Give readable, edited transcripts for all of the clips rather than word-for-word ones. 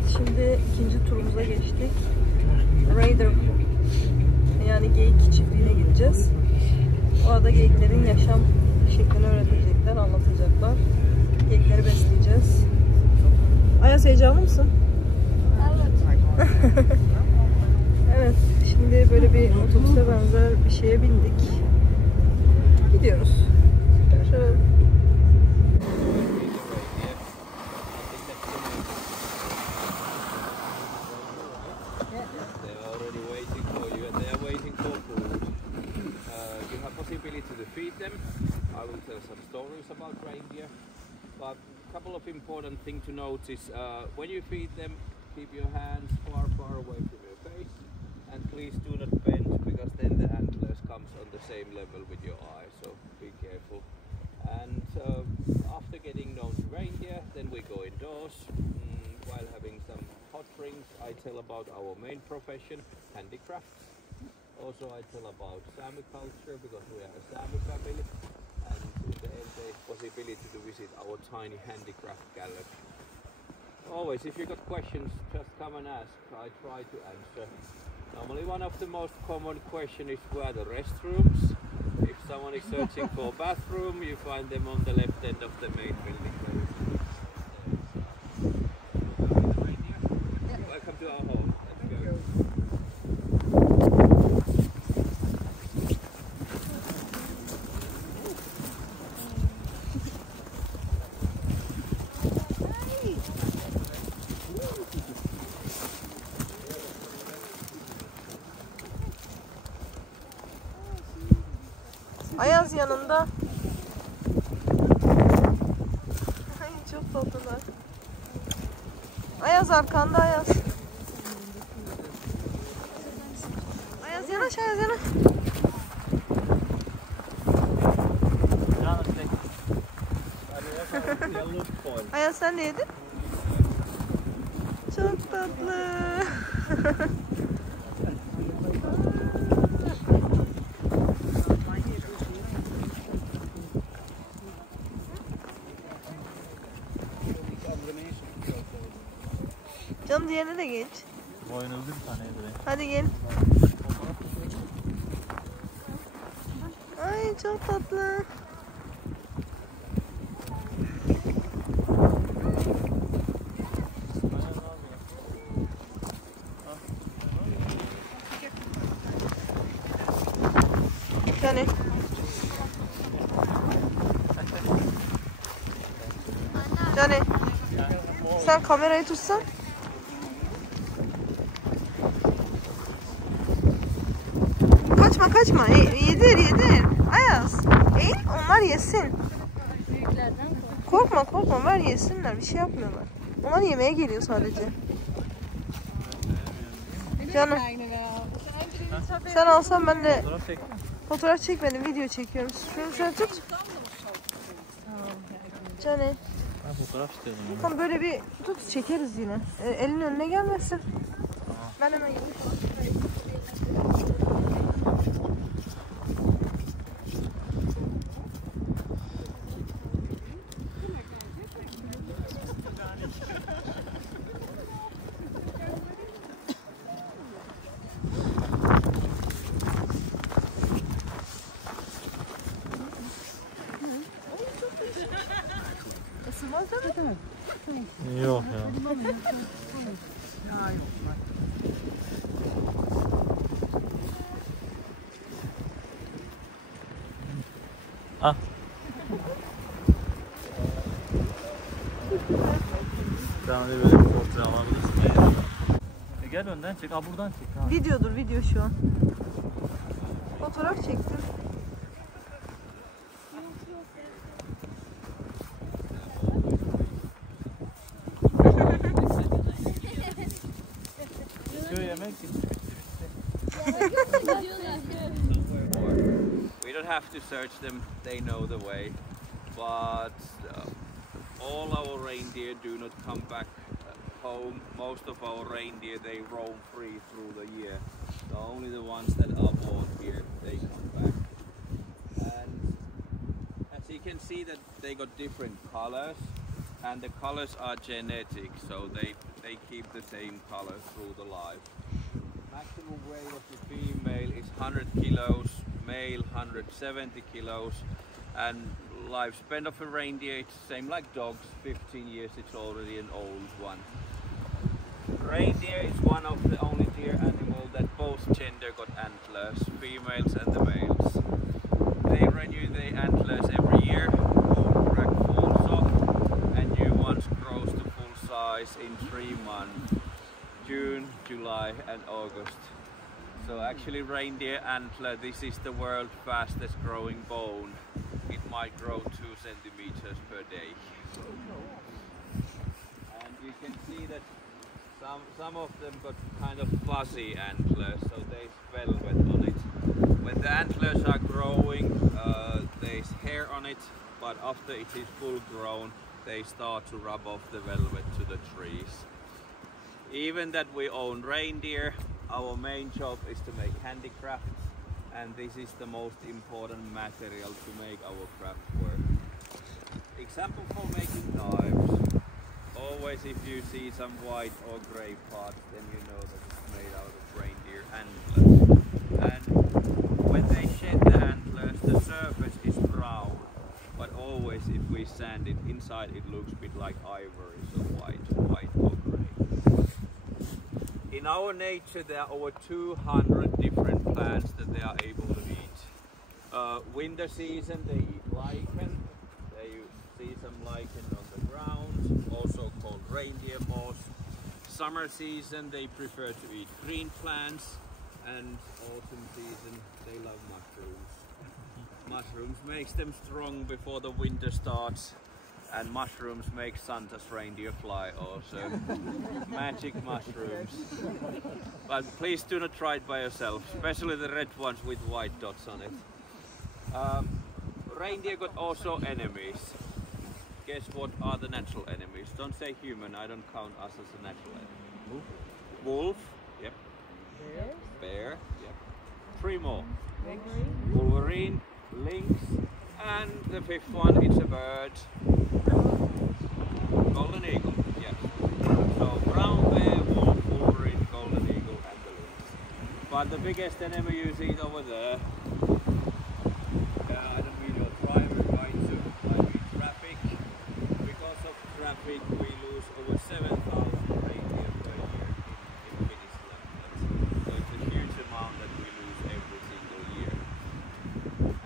Evet, şimdi ikinci turumuza geçtik. Reindeer, yani geyik çiftliğine gideceğiz. Orada geyiklerin yaşam şeklini öğretecekler, anlatacaklar. Geyikleri besleyeceğiz. Ayaz, heyecanlı mısın? Evet. Evet, şimdi böyle bir otobüse benzer bir şeye bindik. Gidiyoruz. Şöyle. To feed them. I will tell some stories about reindeer, but a couple of important things to notice. When you feed them, keep your hands far away from your face, and please do not bend, because then the antlers comes on the same level with your eye, so be careful. And after getting known to reindeer, then we go indoors. While having some hot drinks, I tell about our main profession, handicrafts. Also, I tell about Sami culture, because we are a Sami family, and in the end there is possibility to visit our tiny handicraft gallery. Always, if you got questions, just come and ask. I try to answer. Normally one of the most common questions is where the restrooms. If someone is searching for a bathroom, you find them on the left end of the main building. Welcome to our home. Let's go. Ayaz yanında. Ay, çok tatlılar. Ayaz arkanda, Ayaz. Ayaz yanaş, Ayaz yanaş. Ayaz, sen ne yedin? Çok tatlı. Canım, diğerine de geç. Boynuzlu bir tane yedireyim. Hadi gel. Ay, çok tatlı. Yani. Yani. Sen kamerayı tutsan. Kaçma. Yedir. Ayaz. Eğil, onlar yesin. Korkma. Ver yesinler. Bir şey yapmıyorlar. Onlar yemeğe geliyor sadece. Canım. Sen alsan ben de fotoğraf çekmedim. Video çekiyorum. Şunu şöyle tut. Canım. Ben fotoğraf istedim. Tam böyle bir tut, çekeriz yine. Elin önüne gelmesin. Ben hemen gideyim. Isırmaz değil mi? Yok ya. Ah. Daha böyle bir portre alabilirsin. Gel önden çek. Ha, buradan çek. Ha. Videodur, video şu an. Fotoğraf çektim. We don't have to search them, they know the way, but all our reindeer do not come back home. Most of our reindeer, they roam free through the year. So only the ones that are born here, they come back. And as you can see that they got different colors. and the colors are genetic, so they keep the same color through the life. Maximum weight of the female is 100 kilos, male 170 kilos, and lifespan of a reindeer, it's same like dogs, 15 years, it's already an old one. Reindeer is one of the only deer animal that both gender got antlers, females and the males. They renew their antlers every year, old crack falls off, and new ones grows to full size in 3 months, June, July and August. So actually reindeer antler, this is the world's fastest growing bone. It might grow 2 centimeters per day. And you can see that some of them got kind of fuzzy antlers, so there's velvet on it. When the antlers are growing, there's hair on it, but after it is full grown, they start to rub off the velvet to the trees. Even that we own reindeer, our main job is to make handicrafts, and this is the most important material to make our craft work. Example for making knives. Always if you see some white or grey parts, then you know that it's made out of reindeer antlers. And when they shed the antlers, the surface is brown, but always if we sand it inside, it looks a bit like ivory, so white or grey. In our nature, there are over 200 different plants that they are able to eat. Winter season, they eat lichen. You see some lichen on the ground, also called reindeer moss. Summer season, they prefer to eat green plants, and autumn season, they love mushrooms. Mushrooms makes them strong before the winter starts, and mushrooms make Santa's reindeer fly also. Magic mushrooms. But please do not try it by yourself, especially the red ones with white dots on it. Reindeer got also enemies. Guess what are the natural enemies? Don't say human, I don't count us as a natural enemy. Wolf, yep. Bear, yep. 3 more. Wolverine, lynx, and the 5th one, it's a bird. Golden eagle, yes. So brown bear, wolf, Wolverine, golden eagle, and the lynx. But the biggest enemy you see is over there. I don't mean your driver going to, I mean traffic. Because of traffic, we lose over 7,000 reindeer per year in Finland. So it's a huge amount that we lose every single year.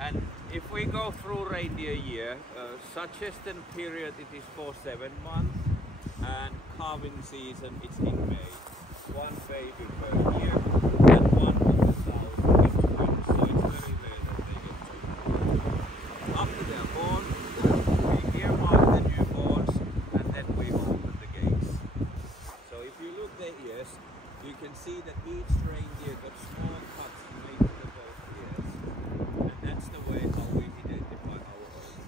And if we go through reindeer year, suggested period it is for 7 months, and calving season it's in May. 1 baby per year and 1 of the sows gets twins, so it's very rare that they get twins. After they're born, we earmark the newborns and then we open the gates. So if you look at the ears, you can see that each reindeer got small cuts made to the both ears, and that's the way how we identify our own.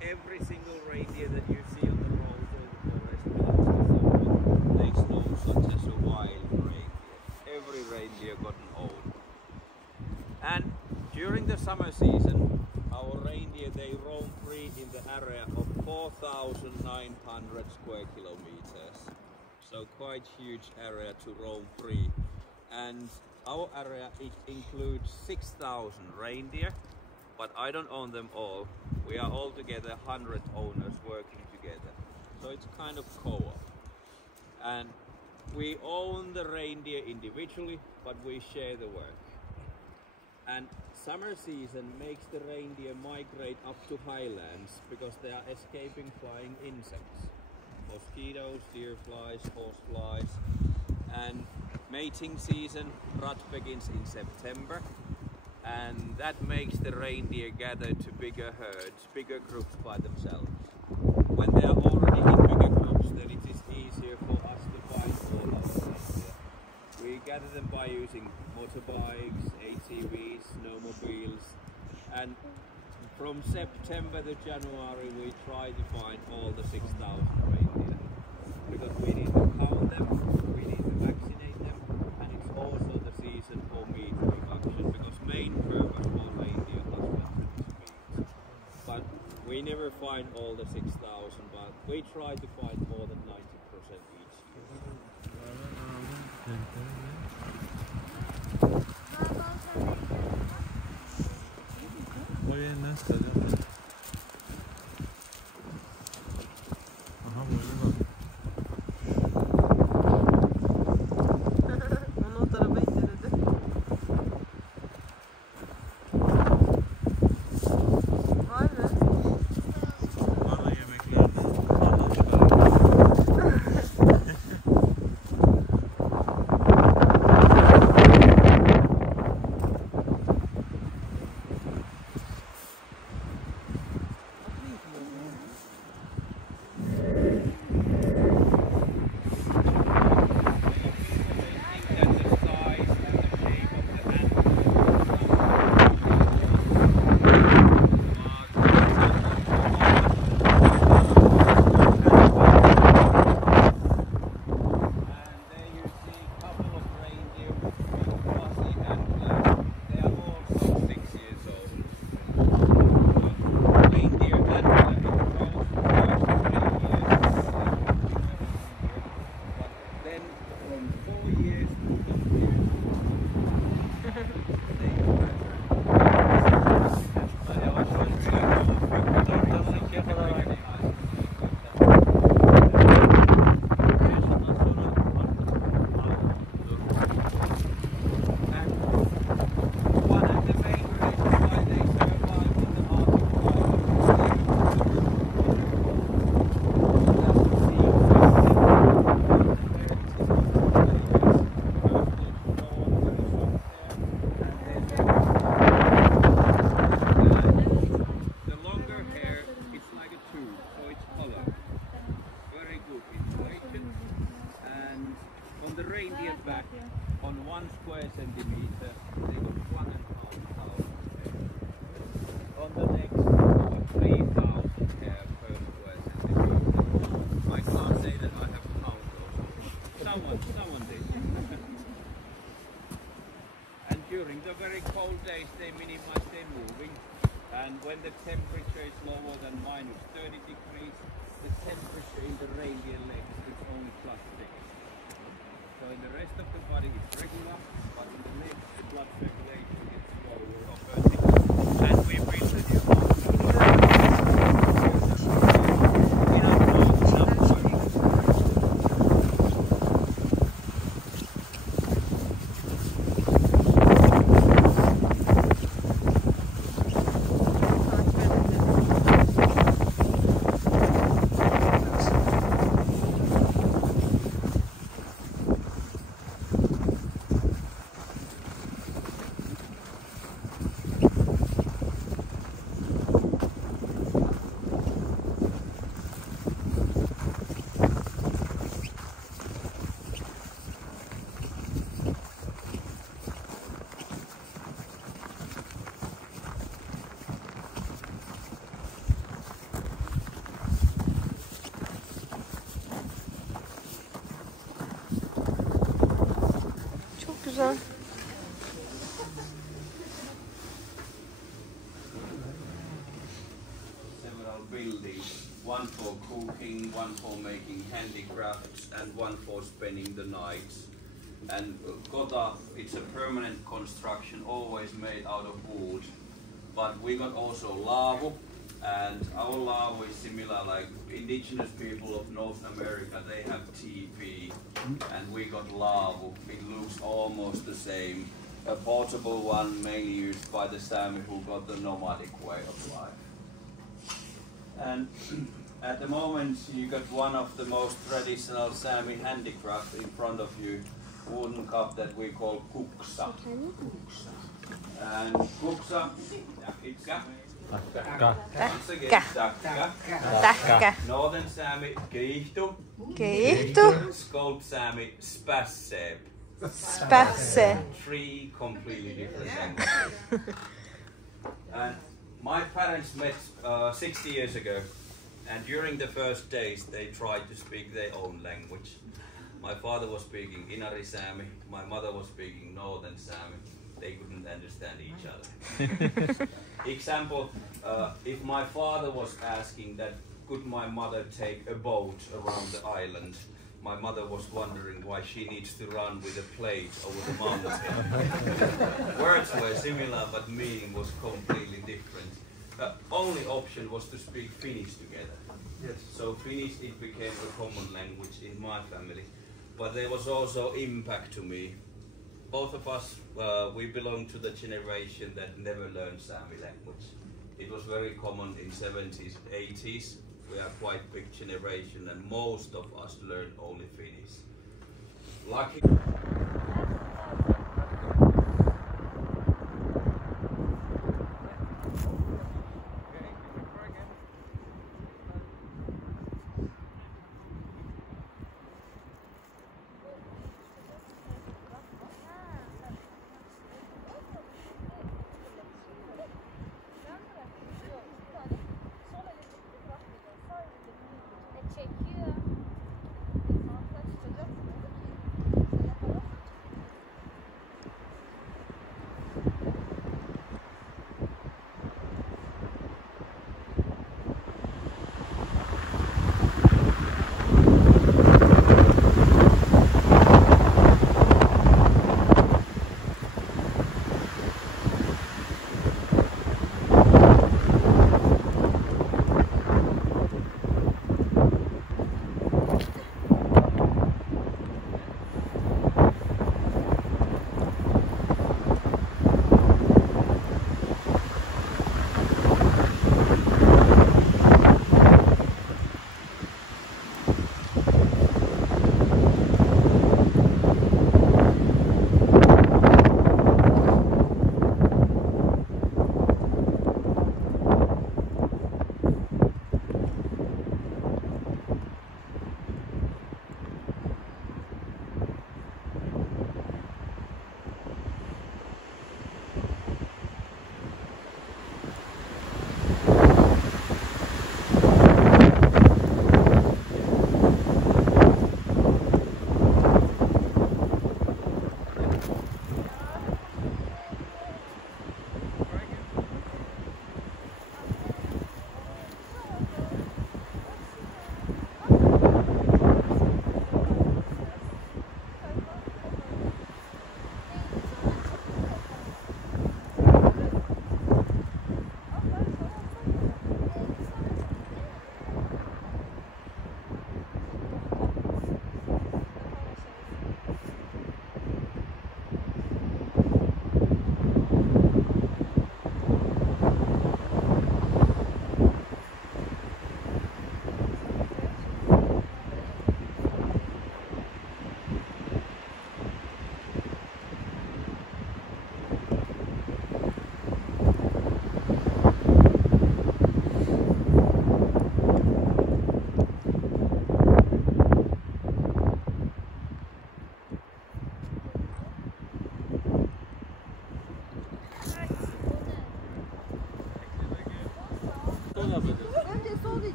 Every single reindeer that you see on the road or the forest belongs to someone. There's no such as a wild reindeer. Every reindeer got an own. And during the summer season, our reindeer, they roam free in the area of 4,900 square kilometers. So quite huge area to roam free. And our area, it includes 6,000 reindeer, but I don't own them all. We are all together 100 owners working together. So it's kind of co-op. And we own the reindeer individually, but we share the work. And summer season makes the reindeer migrate up to highlands because they are escaping flying insects. Mosquitoes, deer flies, horse flies. And mating season, rut begins in September. And that makes the reindeer gather to bigger herds, bigger groups by themselves. When they are already in bigger groups, then it is easier for us to find all our reindeer. We gather them by using motorbikes, ATVs, snowmobiles, and from September to January we try to find all the 6,000 reindeer. Because we need to count them, we need to vaccinate them, and it's also the season for meat production, because main purpose for reindeer husbandry is meat. But we never find all the 6,000, but We try to find more than 90% each O yeniden çıkacağım. Aha böyle bak. Onu o tarafa indirdi. Vay be. Bunlar da yemeklerde. Bunlardan çıkarıyor. the reindeer back on 1 square centimeter, they got 1,500 hair. On the next, 3,000 hair per square centimeter. I can't say that I have counted those. Someone did. And during the very cold days, they minimize their moving. And when the temperature is lower than -30 degrees, the temperature in the reindeer legs is only +6. So in the rest of the body it's regular, but in the legs the blood circulation is lower or vertical. And we built a new one. Güzel. Several buildings, one for cooking, one for making handicrafts, and one for spending the nights. And kota, it's a permanent construction, always made out of wood. But we got also laavu, and our laavu is similar, like indigenous people of North America, they have TP, and we got laavu. It looks almost the same. A portable one mainly used by the Sami who got the nomadic way of life. And at the moment you got one of the most traditional Sami handicraft in front of you, wooden cup that we call kuksa. And kuksa, once again, takka. Northern Sami, geihtu. Scope Sami, spasse. Three completely different languages. And my parents met 60 years ago, and during the first days they tried to speak their own language. My father was speaking Inari Sami, my mother was speaking Northern Sami. They couldn't understand each other. Example, if my father was asking that could my mother take a boat around the island? My mother was wondering why she needs to run with a plate over the mountain. Words were similar, but meaning was completely different. The only option was to speak Finnish together. Yes. So Finnish, it became a common language in my family. But there was also impact to me. Both of us, we belong to the generation that never learned Sami language. It was very common in 70s, 80s. We are quite big generation and most of us learned only Finnish. Lucky.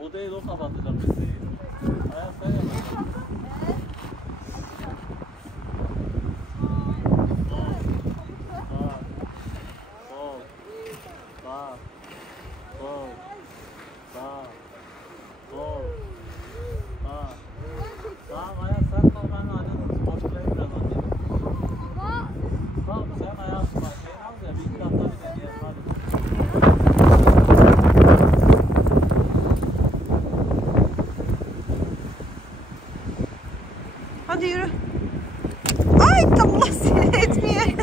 O değil, o kapatacak biz değil. Ayak sen yapalım. Tamam, ayak sen kal, ben ayak başlayayım biraz anne. Tamam, sen ayak başlayın al ya, bir iki dakika bir deneyelim hadi. Hadi yürü. Ay Allah seni etmeye.